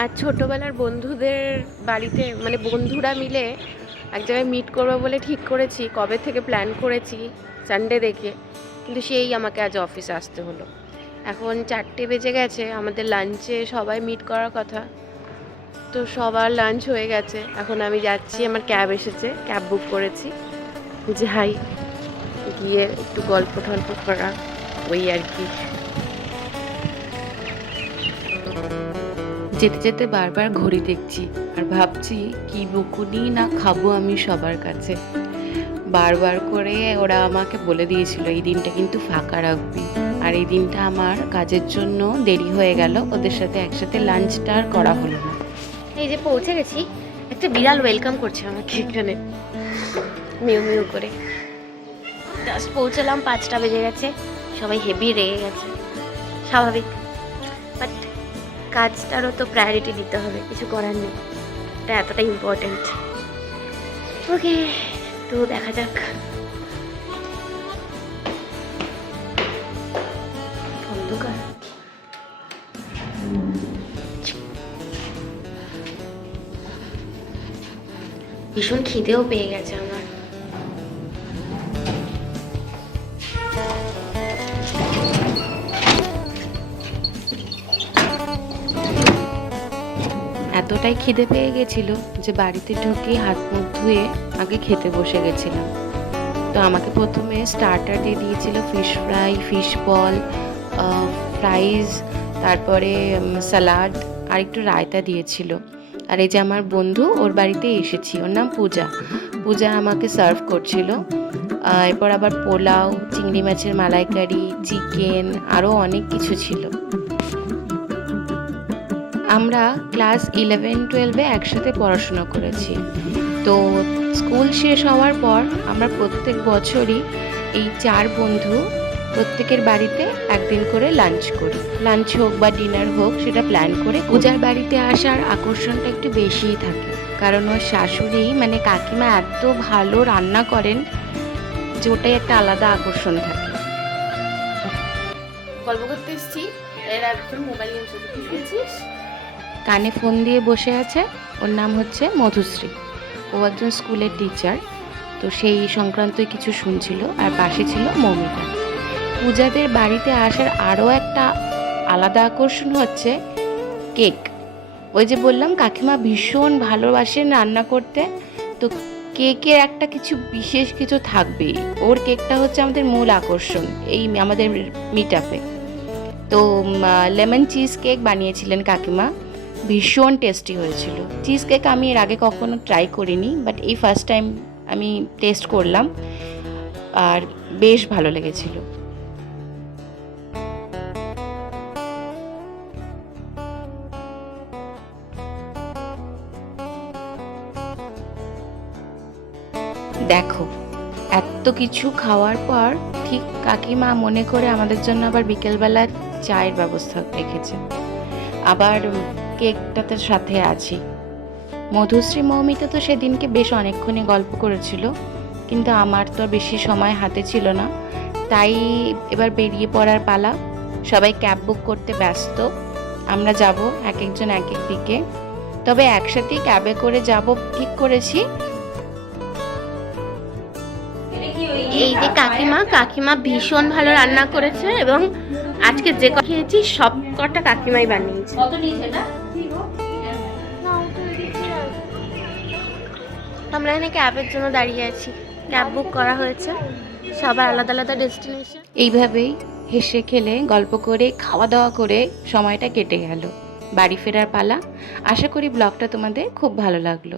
আর ছোটোবেলার বন্ধুদের বাড়িতে মানে বন্ধুরা মিলে এক জায়গায় মিট করবো বলে ঠিক করেছি, কবে থেকে প্ল্যান করেছি সানডে দেখে, কিন্তু সেই আমাকে আজ অফিসে আসতে হলো। এখন 4টে বেজে গেছে, আমাদের লাঞ্চে সবাই মিট করার কথা, তো সবার লাঞ্চ হয়ে গেছে। এখন আমি যাচ্ছি, আমার ক্যাব এসেছে, ক্যাব বুক করেছি, যাই গিয়ে একটু গল্প টল্প করা, ওই আর কি। যেতে যেতে বারবার ঘড়ি দেখছি আর ভাবছি কি বকুনি না খাবো আমি সবার কাছে। বারবার করে ওরা আমাকে বলে দিয়েছিল এই দিনটা কিন্তু ফাঁকা রাখবি, আর এই দিনটা আমার কাজের জন্য দেরি হয়ে গেল, ওদের সাথে একসাথে লাঞ্চটা আর করা হলো না। এই যে পৌঁছে গেছি, একটা বিড়াল ওয়েলকাম করছে আমাকে এখানে মিউ মিউ করে। জাস্ট পৌঁছালাম, 5টা বেজে গেছে, সবাই হেভি রেগে গেছে, স্বাভাবিক, বাট কাজটারও তো প্রায়োরিটি দিতে হবে, কিছু করার নেই, এটা এতটা ইম্পর্টেন্ট। ওকে, তো দেখা যাক। অন্ধকার, ভীষণ খিদেও পেয়ে গেছে আমার। এতটাই খিদে পেয়ে গেছিল যে বাড়িতে ঢুকে হাত মুখ ধুয়ে আগে খেতে বসে গেছিলাম। তো আমাকে প্রথমে স্টার্টার দিয়ে দিয়েছিল ফিশ ফ্রাই, ফিশ বল, ফ্রাইজ, তারপরে স্যালাড আর একটু রায়তা দিয়েছিল। আর এই যে আমার বন্ধু, ওর বাড়িতে এসেছি, ওর নাম পূজা। পূজা আমাকে সার্ভ করছিল। এরপর আবার পোলাও, চিংড়ি মাছের মালাইকারি, চিকেন, আরও অনেক কিছু ছিল। আমরা ক্লাস 11-12-এ একসাথে পড়াশোনা করেছি। তো স্কুল শেষ হওয়ার পর আমরা প্রত্যেক বছরই এই 4 বন্ধু প্রত্যেকের বাড়িতে একদিন করে লাঞ্চ করি। লাঞ্চ হোক বা ডিনার হোক, সেটা প্ল্যান করে। পূজার বাড়িতে আসার আকর্ষণটা একটু বেশিই থাকে, কারণ ওর শাশুড়ি মানে কাকিমা এত ভালো রান্না করেন যে ওটাই একটা আলাদা আকর্ষণ থাকে। গল্প করতে এসেছি, এর একজন মোবাইল গেম শুনছিস, কানে ফোন দিয়ে বসে আছে। ওর নাম হচ্ছে মধুশ্রী, ও একজন স্কুলের টিচার, তো সেই সংক্রান্তই কিছু শুনছিল। আর পাশে ছিল মৌমিতা। পূজাদের বাড়িতে আসার আরও একটা আলাদা আকর্ষণ হচ্ছে কেক। ওই যে বললাম কাকিমা ভীষণ ভালোবাসেন রান্না করতে, তো কেকের একটা কিছু বিশেষ কিছু থাকবেই। ওর কেকটা হচ্ছে আমাদের মূল আকর্ষণ এই আমাদের মিট আপে। তো লেমন চিজ কেক বানিয়েছিলেন কাকিমা, ভীষণ টেস্টি হয়েছিল। চিজ কেক আমি এর আগে কখনো ট্রাই করিনি, বাট এই ফার্স্ট টাইম আমি টেস্ট করলাম আর বেশ ভালো লেগেছিল। দেখো, এত কিছু খাওয়ার পর ঠিক কাকিমা মনে করে আমাদের জন্য আবার বিকেলবেলা চায়ের ব্যবস্থা রেখেছে, আবার কেকটাতে সাথে আছি। মধুশ্রী মৌমিতা তো সেদিনকে বেশ অনেকক্ষণই গল্প করেছিল, কিন্তু আমার তো বেশি সময় হাতে ছিল না, তাই এবার বেরিয়ে পড়ার পালা। সবাই ক্যাব বুক করতে ব্যস্ত, আমরা যাব এক একজন এক এক দিকে, তবে একসাথেই ক্যাবে করে যাব ঠিক করেছি। এই যে কাকিমা ভীষণ ভালো রান্না করেছে, এবং আজকে যে কটা খেয়েছি সব কটা কাকিমাই বানিয়েছে। কত নিয়েছে না? আমরা এখানে ক্যাবের জন্য দাঁড়িয়ে আছি, ক্যাব বুক করা হয়েছে, সবার আলাদা আলাদা ডেস্টিনেশন। এইভাবেই হেসে খেলে গল্প করে খাওয়া দাওয়া করে সময়টা কেটে গেল। বাড়ি ফেরার পালা। আশা করি ব্লগটা তোমাদের খুব ভালো লাগলো।